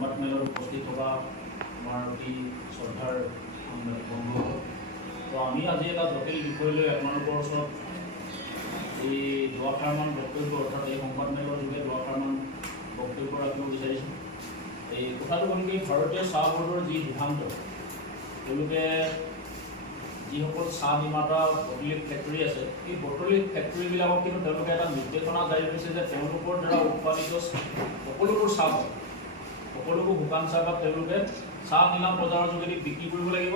সংবাদমেলত উপস্থিত থকা আমাৰ অতি শ্ৰদ্ধাৰ বন্ধুসকল, তো আমি আজি এটা জটিল বিষয় লৈ আপোনালোকৰ ওচৰত এই দুআষাৰমান বক্তব্য অৰ্থাৎ এই সংবাদমেলৰ যোগে দুআষাৰমান বক্তব্য ৰাখিব বিচাৰিছোঁ। এই কথাটো হ'ল কি, ভাৰতীয় চাহ বৰ্ডৰ যি সিদ্ধান্ত, তেওঁলোকে যিসকল চাহ নিৰ্মাতা বটলিং ফেক্টৰী আছে, এই বটলিং ফেক্টৰীবিলাকক কিন্তু তেওঁলোকে এটা নিৰ্দেশনা জাৰি কৰিছে যে তেওঁলোকৰ দ্বাৰা উৎপাদিত সকলোবোৰ চাহপাত, সকলোবোৰ শুকান চাহপাত তেওঁলোকে চাহ নিলাম বজাৰৰ যোগেদি বিক্ৰী কৰিব লাগিব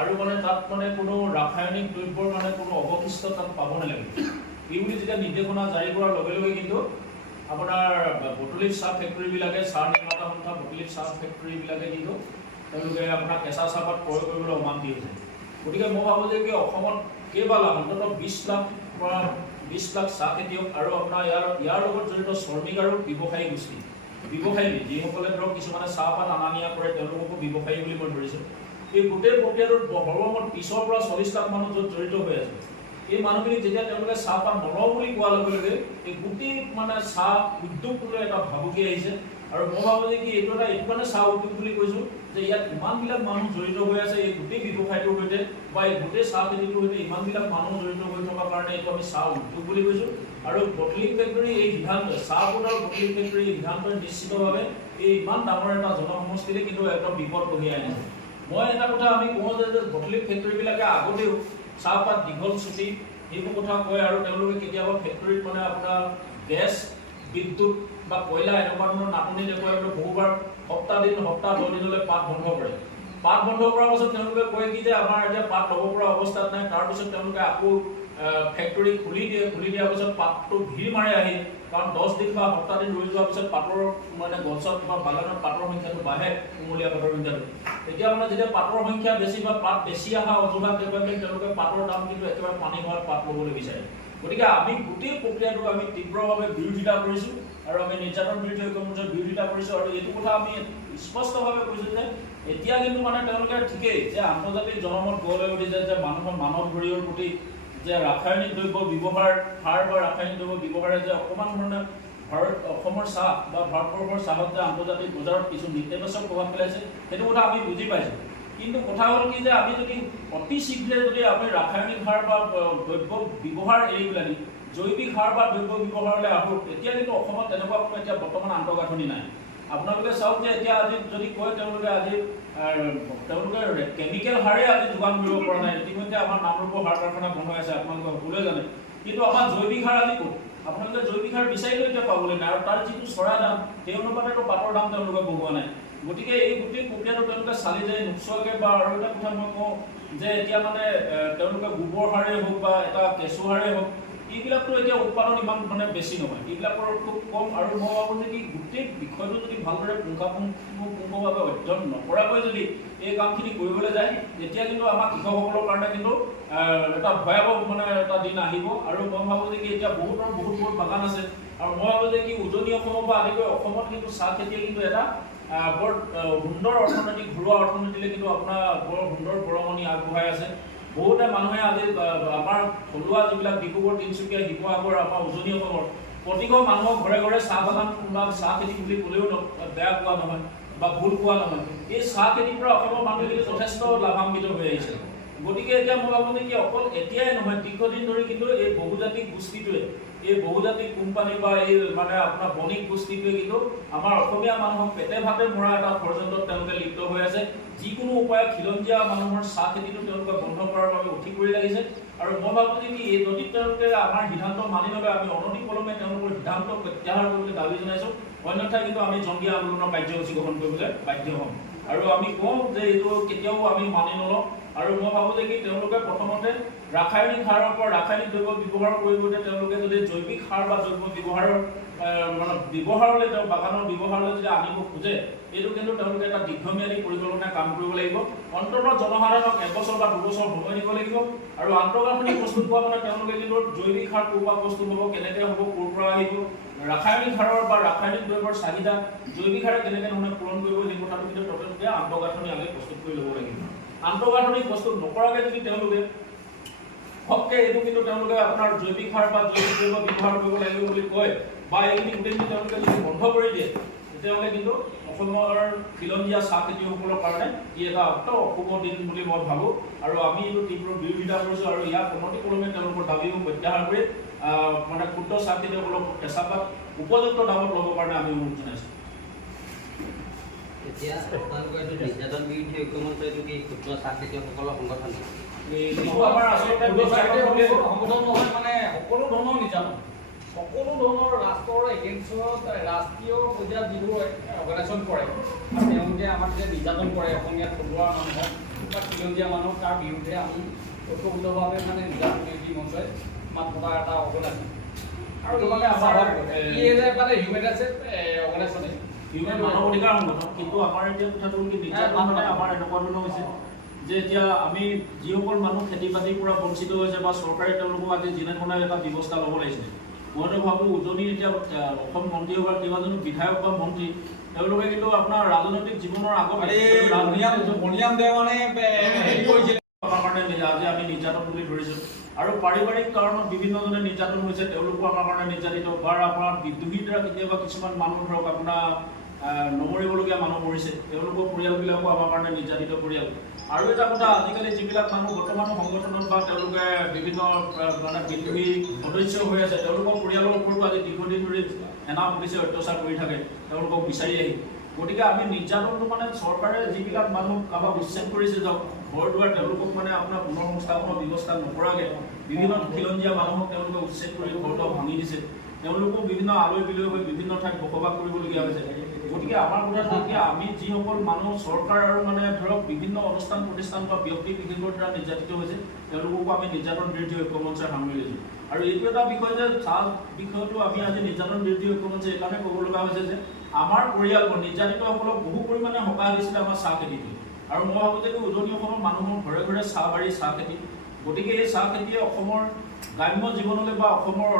আৰু তাত কোনো ৰাসায়নিক দ্ৰব্যৰ কোনো অৱশিষ্ট তাত পাব নালাগিব। এই বুলি যেতিয়া নিৰ্দেশনা জাৰি কৰাৰ লগে লগে কিন্তু আপোনাৰ বটলিং চাহ ফেক্টৰীবিলাকে, চাহ নিৰ্মাতা সংস্থা বটলিং চাহ ফেক্টৰীবিলাকে কিন্তু তেওঁলোকে আপোনাৰ কেঁচা চাহপাত ক্ৰয় কৰিবলৈ অমান্তি হৈছে। গতিকে মই ভাবোঁ যে অসমত কেইবালাখ অন্ততঃ 20 লাখ পৰা 20 লাখ চাহ খেতিয়ক আৰু আপোনাৰ ইয়াৰ লগত জড়িত শ্ৰমিক আৰু ব্যৱসায়ী গোষ্ঠী, ব্যৱসায়ী যিসকলে ধৰক কিছুমানে চাহপাত অনা নিয়া কৰে, তেওঁলোককো ব্যৱসায়ী বুলি মই ধৰিছোঁ। এই গোটেই প্ৰক্ৰিয়াটোত সৰ্বমুঠ 30 পৰা 40 লাখ মানুহ য'ত জড়িত হৈ আছে। এই মানুহখিনিক যেতিয়া তেওঁলোকে চাহপাত নলওঁ বুলি কোৱাৰ লগে লগে এই গোটেই চাহ উদ্যোগটোলৈ এটা ভাবুকি আহিছে। আৰু মই ভাবোঁ যে এইটো কাৰণে চাহ উদ্যোগ বুলি কৈছোঁ যে ইয়াত ইমানবিলাক মানুহ জড়িত হৈ আছে, এই গোটেই ব্যৱসায়টোৰ সৈতে বা এই গোটেই চাহ খেতিটোৰ সৈতে ইমানবিলাক মানুহ জড়িত হৈ থকাৰ কাৰণে এইটো আমি চাহ উদ্যোগ বুলি কৈছোঁ। আৰু বটলিং ফেক্টৰী এই সিদ্ধান্তই, চাহ বৰ্ড আৰু বটলিং ফেক্টৰী এই সিদ্ধান্তই নিশ্চিতভাৱে এই ইমান ডাঙৰ এটা জনসমষ্টিলে কিন্তু একদম বিপদ কঢ়িয়াই আনিছে। মই এটা কথা আমি কওঁ যে বটলিং ফেক্টৰীবিলাকে আগতেও চাহপাত দীঘল ছুটি এইবোৰ কথা কয় আৰু তেওঁলোকে কেতিয়াবা ফেক্টৰীত আপোনাৰ গেছ, বিদ্যুৎ বা কয়লা এনেকুৱা ধৰণৰ নাটনি দেখুৱাই বহুবাৰ সপ্তাহ 10 দিনলৈ পাত বন্ধ কৰে। পাত বন্ধ কৰাৰ পাছত তেওঁলোকে কয় কি যে আমাৰ এতিয়া পাত ল'ব পৰা অৱস্থাত নাই। তাৰপিছত তেওঁলোকে আকৌ ফেক্টৰী খুলি দিয়ে। খুলি দিয়াৰ পিছত পাতটো ভিৰ মাৰে আহি, কাৰণ 10 দিন বা সপ্তাহ দিন ৰৈ যোৱাৰ পিছত পাতৰ গছত বা বাগানত পাতৰ সংখ্যাটো বাঢ়ে, কুমলীয়া পাতৰ সংখ্যাটো। তেতিয়া যেতিয়া পাতৰ সংখ্যা বেছি বা পাত বেছি অহা অজুহাত দেখুৱাই তেওঁলোকে পাতৰ দাম কিন্তু একেবাৰে পানী হোৱাত পাত ল'বলৈ বিচাৰে। গতিকে আমি গোটেই প্ৰক্ৰিয়াটো আমি তীব্ৰভাৱে বিৰোধিতা কৰিছোঁ আৰু আমি নিৰ্যাতন বিৰোধী ঐক্যমঞ্চৰ বিৰোধিতা কৰিছোঁ। আৰু এইটো কথা আমি স্পষ্টভাৱে কৈছোঁ যে এতিয়া কিন্তু তেওঁলোকে ঠিকেই যে আন্তৰ্জাতিক জনমত গঢ় লৈ উঠিছে যে মানুহৰ মানৱ শৰীৰৰ প্ৰতি যে ৰাসায়নিক দ্ৰব্য ব্যৱহাৰ, সাৰ বা ৰাসায়নিক দ্ৰব্য ব্যৱহাৰে যে অকণমান অসমৰ চাহ বা ভাৰতবৰ্ষৰ চাহত যে আন্তৰ্জাতিক বজাৰত কিছু নেতিবাচক প্ৰভাৱ পেলাইছে, সেইটো কথা আমি বুজি পাইছোঁ। কিন্তু কথা হ'ল কি যে আমি যদি অতি শীঘ্ৰে যদি আমি ৰাসায়নিক সাৰ বা দ্ৰব্য ব্যৱহাৰ এৰি পেলাই জৈৱিক সাৰ বা দ্ৰব্য ব্যৱহাৰলৈ আহোঁ, তেতিয়া কিন্তু অসমত তেনেকুৱা কোনো এতিয়া বৰ্তমান আন্তঃগাঁথনি নাই। আপোনালোকে চাওক যে এতিয়া আজি যদি কয় তেওঁলোকে কেমিকেল সাৰে আজি যোগান ধৰিব পৰা নাই। ইতিমধ্যে আমাৰ নামৰূপৰ সাৰ কাৰখানা বন্ধ হৈ আছে, আপোনালোকে সকলোৱে জানে। কিন্তু আমাৰ জৈৱিক সাৰ আজি ক'ত? আপোনালোকে জৈৱিক সাৰ বিচাৰিলেও এতিয়া পাবলৈ নাই। আৰু তাৰ যিটো চৰা দাম, সেই অনুপাতেতো পাতৰ দাম তেওঁলোকে বহোৱা নাই। গতিকে এই গোটেই প্ৰক্ৰিয়াটো তেওঁলোকে চালি জাৰি নোচোৱাকৈ বা আৰু এটা কথা মই কওঁ যে এতিয়া তেওঁলোকে গোবৰ সাৰেই হওক বা এটা কেঁচু সাৰেই হওক, এইবিলাকতো এতিয়া উৎপাদন ইমান বেছি নহয়, এইবিলাকৰ খুব কম। আৰু মই ভাবোঁ যে গোটেই বিষয়টো যদি ভালদৰে পুংখানুপুংখভাৱে অধ্যয়ন নকৰাকৈ যদি এই কামখিনি কৰিবলৈ যায়, তেতিয়া কিন্তু আমাৰ কৃষকসকলৰ কাৰণে কিন্তু এটা ভয়াৱহ এটা দিন আহিব। আৰু মই ভাবোঁ যে এতিয়া বহুত বাগান আছে আৰু মই ভাবোঁ যে উজনি অসমৰ পৰা আদি কৰি অসমত কিন্তু চাহ খেতিয়ে কিন্তু এটা বৰ সুন্দৰ অৰ্থনৈতিক ঘৰুৱা অৰ্থনীতিলৈ কিন্তু আপোনাৰ বৰ সুন্দৰ বৰঙণি আগবঢ়াই আছে। বহুতে মানুহে আজি আমাৰ থলুৱা যিবিলাক ডিব্ৰুগড়, তিনিচুকীয়া, শিৱসাগৰ, আমাৰ উজনি অসমৰ প্ৰতিঘৰ মানুহৰ ঘৰে ঘৰে চাহ বাগান বা চাহ খেতি বুলি ক'লেও বেয়া পোৱা নহয় বা ভুল পোৱা নহয়। এই চাহ খেতিৰ পৰা অসমৰ মানুহখিনি যথেষ্ট লাভান্বিত হৈ আহিছে। গতিকে এতিয়া মই ভাবোঁ যে অকল এতিয়াই নহয়, দীৰ্ঘদিন ধৰি কিন্তু এই বহুজাতিক গোষ্ঠীটোৱে, এই বহুজাতিক কোম্পানী বা এই আপোনাৰ বণিক গোষ্ঠীটোৱে কিন্তু আমাৰ অসমীয়া মানুহক পেটে ভাতে মৰা এটা ষড়যন্ত্ৰত তেওঁলোকে লিপ্ত হৈ আছে। যিকোনো উপায়ত খিলঞ্জীয়া মানুহৰ চাহ খেতিটো তেওঁলোকে বন্ধ কৰাৰ বাবে উঠি পৰি লাগিছে। আৰু মই ভাবোঁ যে এই যদি তেওঁলোকে আমাৰ সিদ্ধান্ত মানি নলয়, আমি অনতিপলমে তেওঁলোকৰ সিদ্ধান্ত প্ৰত্যাহাৰ কৰিবলৈ দাবী জনাইছোঁ। অন্যথা কিন্তু আমি জংগী আন্দোলনৰ কাৰ্যসূচী গ্ৰহণ কৰিবলৈ বাধ্য হ'ম। আৰু আমি কওঁ যে এইটো কেতিয়াও আমি মানি নলওঁ। আৰু মই ভাবোঁ যে তেওঁলোকে প্ৰথমতে ৰাসায়নিক সাৰৰ পৰা ৰাসায়নিক দ্ৰব্য ব্যৱহাৰৰ পৰিৱৰ্তে তেওঁলোকে যদি জৈৱিক সাৰ বা জৈৱ ব্যৱহাৰলৈ তেওঁ বাগানৰ ব্যৱহাৰলৈ যদি আনিব খোজে, এইটো কিন্তু তেওঁলোকে এটা দীৰ্ঘম্যাদী পৰিকল্পনাৰে কাম কৰিব লাগিব। অন্ততঃ জনসাধাৰণক 1 বছৰ বা 2 বছৰ সময় দিব লাগিব। আৰু আন্তঃগাঁথনি প্ৰস্তুত হোৱা তেওঁলোকে কিন্তু জৈৱিক সাৰ ক'ৰ পৰা প্ৰস্তুত হ'ব, কেনেকৈ হ'ব, ক'ৰ পৰা আহিব, ৰাসায়নিক সাৰৰ বা ৰাসায়নিক দ্ৰব্যৰ চাহিদা জৈৱিক সাৰে কেনেকৈ পূৰণ কৰিব, সেই কথাটো কিন্তু তেওঁলোকে আন্তঃগাঁথনি আগে প্ৰস্তুত কৰি ল'ব লাগিব। আন্তঃগাঁথনি প্ৰস্তুত নকৰাকৈ যদি তেওঁলোকে ঘপকৈ এইটো কিন্তু তেওঁলোকে আপোনাৰ জৈৱিক সাৰ বা জৈৱিক দ্ৰব্য ব্যৱহাৰ কৰিব লাগিব বুলি কয় বা এইখিনি গোটেইখিনি তেওঁলোকে যদি বন্ধ কৰি দিয়ে, তেতিয়াহ'লে কিন্তু অসমৰ খিলঞ্জীয়া চাহ খেতিয়কসকলৰ কাৰণে ই এটা অশুভ দিন বুলি মই ভাবোঁ আৰু আমি এইটো তীব্ৰ বিৰোধিতা কৰিছোঁ আৰু ইয়াক অনতিপলমে তেওঁলোকৰ দাবীও প্ৰত্যাহাৰ কৰি মানে ক্ষুদ্ৰ চাহ খেতিয়কসকলক কেঁচাপাত উপযুক্ত দামত ল'বৰ কাৰণে আমি অনুৰোধ জনাইছোঁ। এতিয়া আপোনালোকৰ এইটো নিৰ্যাতন বিৰোধী ঐক্যমঞ্চ এইটো কি ক্ষুদ্ৰ চাহ খেতিয়কসকলৰ সংগঠন? আমাৰ আচলতে সংগঠন নহয়, মানে সকলো ধৰণৰ নিৰ্যাতন, সকলো ধৰণৰ ৰাষ্ট্ৰৰ এগেইনষ্টত ৰাষ্ট্ৰীয় পৰ্যায়ত যিবোৰ অৰ্গেনাইজেশ্যন কৰে আৰু তেওঁলোকে আমাক যে নিৰ্যাতন কৰে অসমীয়া থলুৱা মানুহক বা খিলঞ্জীয়া মানুহক তাৰ বিৰুদ্ধে আমি ঐক্যবদ্ধভাৱে মানে নিৰ্যাতন বিৰোধী মঞ্চই মাত মতা এটা অৰ্গেনাইজেশ্যন আৰু মানে আমাৰ মানে হিউমেন ৰাইটছ অৰ্গেনাইজেশ্যনে হিউমেন মানৱ অধিকাৰ সংগঠন, কিন্তু আমাৰ এতিয়া কথাটো কি নিৰ্যাতন মানে আমাৰ এনেকুৱা ধৰণৰ হৈছে যে এতিয়া আমি যিসকল মানুহ খেতি বাতিৰ পৰা বঞ্চিত হৈছে বা চৰকাৰে তেওঁলোকক আজি যেনেধৰণে এটা ব্যৱস্থা ল'ব লাগিছিলে, মইতো ভাবোঁ উজনি এতিয়া অসম মন্ত্ৰী সভাৰ কেইবাজনো বিধায়ক বা মন্ত্ৰী তেওঁলোকে কিন্তু আপোনাৰ ৰাজনৈতিক জীৱনৰ আগতে আমাৰ কাৰণে আজি আমি নিৰ্যাতন বুলি ধৰিছোঁ আৰু পাৰিবাৰিক কাৰণত বিভিন্নজনে নিৰ্যাতন হৈছে, তেওঁলোকো আমাৰ কাৰণে নিৰ্যাতিত বা আপোনাৰ বিদ্ৰোহীৰ দ্বাৰা কেতিয়াবা কিছুমান মানুহ ধৰক আপোনাৰ নমৰিবলগীয়া মানুহ মৰিছে, তেওঁলোকৰ পৰিয়ালবিলাকো আমাৰ কাৰণে নিৰ্যাতিত পৰিয়াল। আৰু এটা কথা, আজিকালি যিবিলাক মানুহ বৰ্তমান সংগঠনত বা তেওঁলোকে বিভিন্ন মানে বিদ্ৰোহী সদস্য হৈ আছে, তেওঁলোকৰ পৰিয়ালৰ ওপৰতো আজি দীৰ্ঘদিন ধৰি সেনা পুলিচে অত্যাচাৰ কৰি থাকে তেওঁলোকক বিচাৰি আহি। গতিকে আমি নিৰ্যাতনটো মানে চৰকাৰে যিবিলাক মানুহ কাৰোবাক উচ্ছেদ কৰিছে যাওক ঘৰ দুৱাৰ তেওঁলোকক মানে আপোনাৰ পুনৰ সংস্থাপনৰ ব্যৱস্থা নকৰাকৈ বিভিন্ন খিলঞ্জীয়া মানুহক তেওঁলোকে উচ্ছেদ কৰি ঘৰ দুৱাৰ ভাঙি দিছে, তেওঁলোকো বিভিন্ন আলয় বিলয় হৈ বিভিন্ন ঠাইত বসবাস কৰিবলগীয়া হৈছে। গতিকে আমাৰ কথাটো কি, আমি যিসকল মানুহ চৰকাৰ আৰু মানে ধৰক বিভিন্ন অনুষ্ঠান প্ৰতিষ্ঠান বা ব্যক্তি বিশেষৰ দ্বাৰা নিৰ্যাতিত হৈছে তেওঁলোককো আমি নিৰ্যাতন বিৰোধী ঐক্যমঞ্চে সামৰি লৈছোঁ। আৰু এইটো এটা বিষয় যে চাহ বিষয়টো আমি আজি নিৰ্যাতন বিৰোধী ঐক্যমঞ্চে এইকাৰণে ক'ব লগা হৈছে যে আমাৰ পৰিয়ালবোৰ নিৰ্যাতিতসকলক বহু পৰিমাণে সকাহ দিছিলে আমাৰ চাহ খেতিটো, আৰু মই ভাবোঁ যে উজনি অসমৰ মানুহৰ ঘৰে ঘৰে চাহ বাৰী চাহ খেতি, গতিকে এই চাহ খেতিয়ে অসমৰ গ্ৰাম্য জীৱনলৈ বা অসমৰ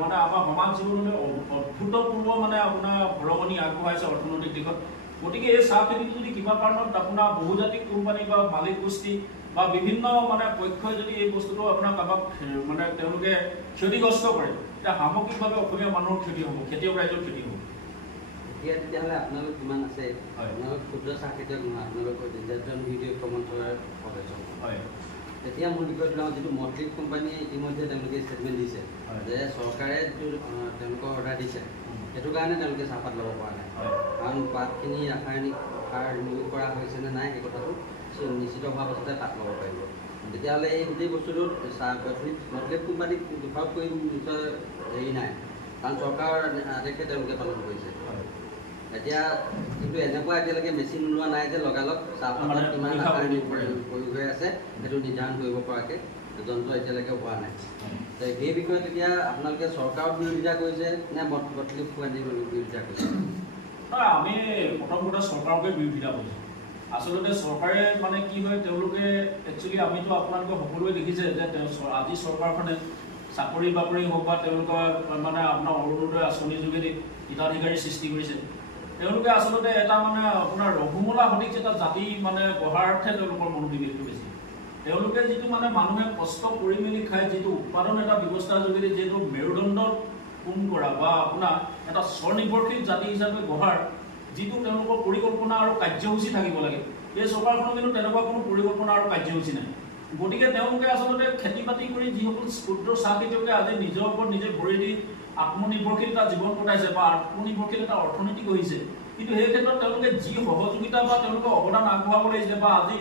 মানে আমাৰ সমাজ জীৱনলৈ অভূতপূৰ্ব মানে আপোনাৰ ভৰঙণি আগবঢ়াইছে অৰ্থনৈতিক দিশত। গতিকে এই চাহ খেতিটো যদি কিবা কাৰণত আপোনাৰ বহুজাতিক কোম্পানী বা মালিক গোষ্ঠী বা বিভিন্ন মানে পক্ষই যদি এই বস্তুটো আপোনাৰ কাৰোবাক মানে তেওঁলোকে ক্ষতিগ্ৰস্ত কৰে, তেতিয়া সামগ্ৰিকভাৱে অসমীয়া মানুহৰ ক্ষতি হ'ব, খেতিয়ক ৰাইজৰ ক্ষতি হ'ব। এতিয়া তেতিয়াহ'লে আপোনালোক কিমান আছে? আপোনালোক ক্ষুদ্ৰ চাহ খেতিয়ক নহয়, আপোনালোকৰ নিৰ্যাতন বিৰোধী ঐক্যমঞ্চৰ সদস্য। হয়। এতিয়া মোৰ বিষয়টো লওঁ, যিটো মটলিক কোম্পানীয়ে ইতিমধ্যে তেওঁলোকে ষ্টেটমেণ্ট দিছে যে চৰকাৰে যিটো তেওঁলোকৰ অৰ্ডাৰ দিছে সেইটো কাৰণে তেওঁলোকে চাহপাত ল'ব পৰা নাই, কাৰণ পাতখিনি ৰাসায়নিক সাৰ নিয়োগ কৰা হৈছে নে নাই সেই কথাটো নিশ্চিত হোৱাৰ পাছতে পাত ল'ব পাৰিব। তেতিয়াহ'লে এই গোটেই বস্তুটোত মটলিক কোম্পানীক দোষাৰোপ কৰি নিশ্চয় হেৰি নাই, কাৰণ চৰকাৰৰ আদেশে তেওঁলোকে পালন কৰিছে। এতিয়া কিন্তু এনেকুৱা এতিয়ালৈকে মেচিন ওলোৱা নাই যে লগালগ চাহপাতত কিমান ৰাসায়নিক প্ৰয়োগ হৈ আছে সেইটো নিৰ্ধাৰণ কৰিব পৰাকৈ যন্ত্ৰ এতিয়ালৈকে হোৱা নাই। সেই বিষয়ত এতিয়া আপোনালোকে চৰকাৰৰ বিৰোধিতা কৰিছে নে মটলিক কোম্পানীৰ বিৰোধিতা কৰিছে? আমি প্ৰথম কথা চৰকাৰকে বিৰোধিতা কৰিছোঁ। আচলতে চৰকাৰে মানে কি হয়, তেওঁলোকে একচুৱেলি আমিতো আপোনালোকে সকলোৱে দেখিছে যে আজি চৰকাৰখনে চাকৰি বাকৰি হওক বা তেওঁলোকৰ মানে আপোনাৰ অৰুণোদয় আঁচনিৰ যোগেদি হিতাধিকাৰী সৃষ্টি কৰিছে। তেওঁলোকে আচলতে এটা মানে আপোনাৰ ৰঘুমলা সদৃশ এটা জাতি মানে গঢ়াৰ্থে তেওঁলোকৰ মনোনিৱেশটো বেছি। তেওঁলোকে যিটো মানে মানুহে কষ্ট কৰি মেলি খাই যিটো উৎপাদন এটা ব্যৱস্থাৰ যোগেদি যিটো মেৰুদণ্ড পোন কৰা বা আপোনাৰ এটা স্বনিৰ্ভৰশীল জাতি হিচাপে গঢ়াৰ যিটো তেওঁলোকৰ পৰিকল্পনা আৰু কাৰ্যসূচী থাকিব লাগে, এই চৰকাৰখনৰ কিন্তু তেনেকুৱা কোনো পৰিকল্পনা আৰু কাৰ্যসূচী নাই। গতিকে তেওঁলোকে আচলতে খেতি বাতি কৰি যিসকল ক্ষুদ্ৰ চাহ খেতিয়কে আজি নিজৰ ওপৰত নিজে ভৰি দি আত্মনিৰ্ভৰশীল এটা জীৱন কটাইছে বা আত্মনিৰ্ভৰশীল এটা অৰ্থনীতি গঢ়িছে, কিন্তু সেই ক্ষেত্ৰত তেওঁলোকে যি সহযোগিতা বা তেওঁলোকে অৱদান আগবঢ়াব লাগিছিলে বা আজি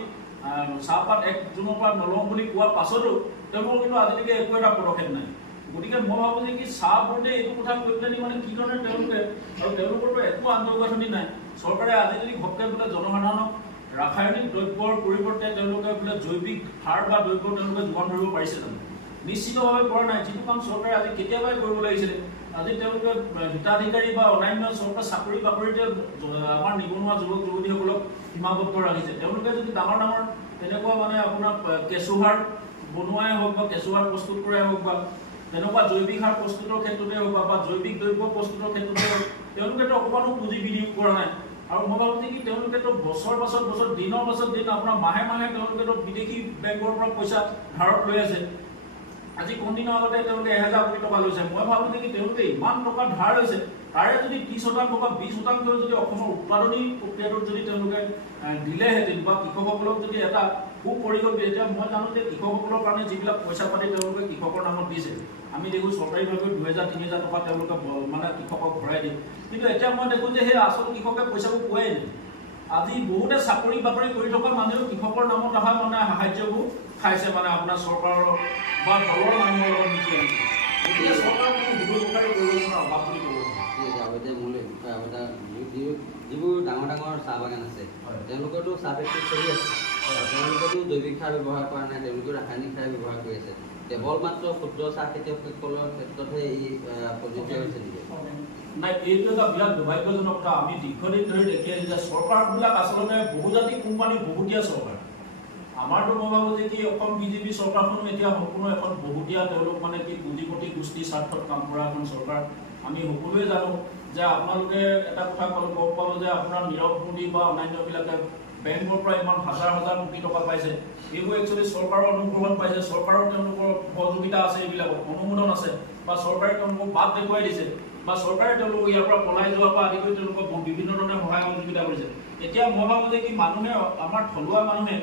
চাহপাত 1 জুনৰ পৰা নলওঁ বুলি কোৱাৰ পাছতো তেওঁলোকৰ কিন্তু আজিলৈকে একো এটা পদক্ষেপ নাই। গতিকে মই ভাবোঁ যে কি চাহ বোৰ্ডে এইটো কথা কৈ পেলানি মানে কি ধৰণে তেওঁলোকে, আৰু তেওঁলোকৰতো একো আন্তঃগাঁথনি নাই, চৰকাৰে আজি যদি ঘপকৈ বোলে জনসাধাৰণক ৰাসায়নিক দ্ৰব্যৰ পৰিৱৰ্তে তেওঁলোকে বোলে জৈৱিক সাৰ বা দ্ৰব্য তেওঁলোকে যোগান ধৰিব পাৰিছে জানো? নিশ্চিতভাৱে পৰা নাই, যিটো কাম চৰকাৰে আজি কেতিয়াবাই কৰিব লাগিছিলে। আজি তেওঁলোকে হিতাধিকাৰী বা অন্যান্য চৰকাৰ চাকৰি বাকৰিতে আমাৰ নিবনুৱা যুৱক যুৱতীসকলক সীমাবদ্ধ ৰাখিছে। তেওঁলোকে যদি ডাঙৰ ডাঙৰ তেনেকুৱা মানে আপোনাৰ কেঁচুসাৰ বনোৱাই হওক বা কেঁচুসাৰ প্ৰস্তুত কৰাই হওক বা তেনেকুৱা জৈৱিক সাৰ প্ৰস্তুতৰ ক্ষেত্ৰতে হওক বা জৈৱিক দ্ৰব্য প্ৰস্তুতৰ ক্ষেত্ৰতে হওক, তেওঁলোকেতো অকণমানো পুঁজি বিনিয়োগ কৰা নাই। আৰু মই ভাবোঁ যে কি তেওঁলোকেতো বছৰ পাছত বছৰ, দিনৰ পাছত দিন আপোনাৰ মাহে মাহে তেওঁলোকেতো বিদেশী বেংকৰ পৰা পইচা ধাৰত লৈ আছে। আজি কোনদিনৰ আগতে তেওঁলোকে 1000 কোটি টকা লৈছে। মই ভাবোঁ যে কি তেওঁলোকে ইমান টকা ধাৰ লৈছে, তাৰে যদি 30% বা 20% যদি অসমৰ উৎপাদনী প্ৰক্ৰিয়াটোত যদি তেওঁলোকে দিলেহেঁতেন বা কৃষকসকলক যদি এটা সুপৰিকল্পিত, এতিয়া মই জানো যে কৃষকসকলৰ কাৰণে যিবিলাক পইচা পাতি তেওঁলোকে কৃষকৰ নামত দিছে, আমি দেখোঁ চৰকাৰীভাৱে 2000-3000 টকা তেওঁলোকে মানে কৃষকক ভৰাই দিয়ে, কিন্তু এতিয়া মই দেখোঁ যে সেই আচল কৃষকে পইচাবোৰ পোৱাই নাই। আজি বহুতে চাকৰি বাকৰি কৰি থকা মানুহেও কৃষকৰ নামত অহা মানে সাহায্যবোৰ খাইছে, মানে আপোনাৰ চৰকাৰৰ বা দলৰ মানুহৰ লগত মিলি আনিছে। গতিকে চৰকাৰৰ কোনো সুদূৰপ্ৰসাৰী পৰিকল্পনাৰ অভাৱ বুলি ক'ব। এতিয়া মূল যিবোৰ ডাঙৰ ডাঙৰ চাহ বাগান আছে তেওঁলোকেতো চাহ ফেক্টৰী চলি আছে, তেওঁলোকেতো জৈৱিক সাৰ ব্যৱহাৰ কৰা নাই, তেওঁলোকে ৰাসায়নিক সাৰ ব্যৱহাৰ কৰি আছে। কেৱল মাত্ৰ ক্ষুদ্ৰ চাহ খেতিয়কসকলৰ ক্ষেত্ৰতহে এই প্ৰযোজ্য হৈছে নেকি? নাই, এইটো এটা বিৰাট দুৰ্ভাগ্যজনক কথা। আমি দীৰ্ঘদিন ধৰি দেখি আহিছোঁ যে চৰকাৰবিলাক আচলতে বহুজাতিক কোম্পানী বহুতীয়া চৰকাৰ। আমাৰতো মই ভাবোঁ যে কি অসম বিজেপি চৰকাৰখনো এতিয়া সম্পূৰ্ণ এখন বহুতীয়া, তেওঁলোক মানে কি পুঁজিপতি গোষ্ঠী স্বাৰ্থত কাম কৰা এখন চৰকাৰ। আমি সকলোৱে জানো যে আপোনালোকে এটা কথা গম পাব যে আপোনাৰ নীৰৱ মোদী বা অন্যান্যবিলাকে বেংকৰ পৰা ইমান হাজাৰ হাজাৰ কোটি টকা পাইছে। এইবোৰ একচুৱেলি চৰকাৰৰ অনুগ্ৰহণ পাইছে, চৰকাৰৰ তেওঁলোকৰ সহযোগিতা আছে, এইবিলাকৰ অনুমোদন আছে, বা চৰকাৰে তেওঁলোকক বাট দেখুৱাই দিছে, বা চৰকাৰে তেওঁলোকক ইয়াৰ পৰা পলাই যোৱাৰ পৰা আদি কৰি তেওঁলোকক বিভিন্ন ধৰণে সহায় সহযোগিতা কৰিছে। এতিয়া মই ভাবোঁ যে কি মানুহে, আমাৰ থলুৱা মানুহে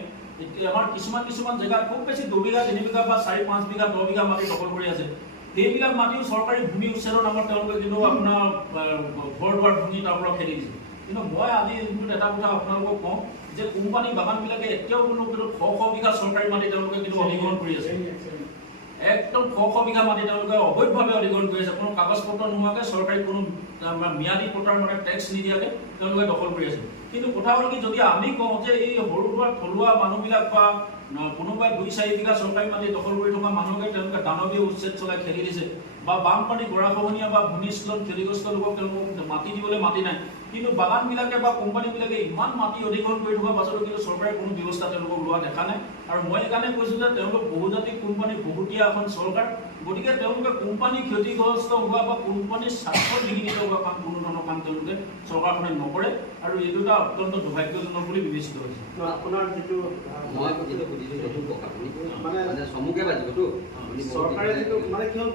আমাৰ কিছুমান জেগাত খুব বেছি 2 বিঘা 3 বিঘা বা 4-5 বিঘা 10 বিঘা মাটি দখল কৰি আছে। সেইবিলাক মাটিও চৰকাৰী ভূমি উচ্ছেদৰ নামত তেওঁলোকে কিন্তু আপোনাৰ ঘৰ দুৱাৰ ভাঙি তাৰ পৰা খেদি দিছে। কিন্তু মই আজি এটা কথা আপোনালোকক কওঁ যে কোম্পানী বাগানবিলাকে এতিয়াও কিন্তু 100 বিঘা চৰকাৰী মাটি তেওঁলোকে কিন্তু অধিগ্ৰহণ কৰি আছে। একদম 100 বিঘা মাটি তেওঁলোকে অবৈধভাৱে অধিগ্ৰহণ কৰি আছে, কোনো কাগজ পত্ৰ নোহোৱাকৈ, চৰকাৰী কোনো ম্যাদী পট্টাৰ মানে টেক্স নিদিয়াকৈ তেওঁলোকে দখল কৰি আছে। কিন্তু কথা হ'ল কি, যদি আমি কওঁ যে এই সৰু সুৰা থলুৱা মানুহবিলাক বা কোনোবাই 2-4 বিঘা চৰকাৰী মাটি দখল কৰি থকা মানুহকে তেওঁলোকে দানৱীয় উচ্ছেদ চলাই খেদি দিছে, বা বানপানী গৰাখহনীয়া বা ভূমিস্খলন ক্ষতিগ্ৰস্ত লোকক তেওঁলোকক মাটি দিবলৈ মাটি নাই, কিন্তু বাগানবিলাকে বা কোম্পানীবিলাকে ইমান মাটি অধিগ্ৰহণ কৰি থকাৰ পাছতো কিন্তু চৰকাৰে কোনো ব্যৱস্থা তেওঁলোকক লোৱা দেখা নাই। আৰু মই সেইকাৰণে কৈছোঁ যে তেওঁলোক বহুজাতিক কোম্পানী বহুতীয়া এখন চৰকাৰ, গতিকে তেওঁলোকে কোম্পানী ক্ষতিগ্ৰস্ত হোৱা বা কোম্পানীৰ স্বাৰ্থ বিঘ্নিত হোৱা কাম, কোনো ধৰণৰ কাম তেওঁলোকে চৰকাৰখনে নকৰে, আৰু এইটো এটা অত্যন্ত দুৰ্ভাগ্যজনক বুলি বিবেচিত হৈছে। আপোনাৰ যিটো মই যিটো সুধিছোঁ সেইটো কওক আপুনি, মানে চমুকে বাজিবতো চৰকাৰে যিটো মানে কি হ'ল,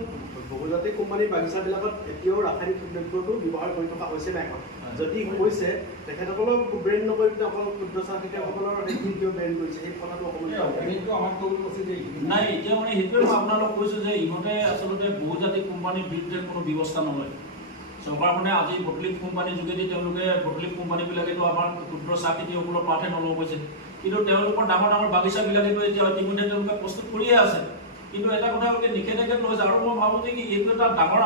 বহুজাতিক কোম্পানীৰ বাগিচাবিলাকত এতিয়াও ৰাসায়নিক দ্ৰব্যটো ব্যৱহাৰ কৰি থকা হৈছে নাই? যদি হৈছে, তেখেতসকলক ব্ৰেইন নকৰি পিনে অকল ক্ষুদ্ৰ চাহ খেতিয়কসকলৰ সেইখিনি কিয় ব্ৰেইন কৰিছে, সেই কথাটো অকণমান নাই, এতিয়া মানে সেইটোৱে মই আপোনালোকক কৈছোঁ যে ইহঁতে আচলতে বহুজাতিক কোম্পানীৰ বিৰুদ্ধে কোনো ব্যৱস্থা নলয়। চৰকাৰখনে আজি বটলিপ কোম্পানীৰ যোগেদি তেওঁলোকে বটলিপ কোম্পানীবিলাকেতো আমাৰ ক্ষুদ্ৰ চাহ খেতিয়কসকলৰ পাতহে নলব কৈছে, কিন্তু তেওঁলোকৰ ডাঙৰ ডাঙৰ বাগিচাবিলাকেতো এতিয়া ইতিমধ্যে তেওঁলোকে প্ৰস্তুত কৰিয়ে আছে। কিন্তু এটা কথা হ'ল নিষেধাজ্ঞা লৈছে, আৰু মই ভাবোঁ যে কি এইটো এটা ডাঙৰ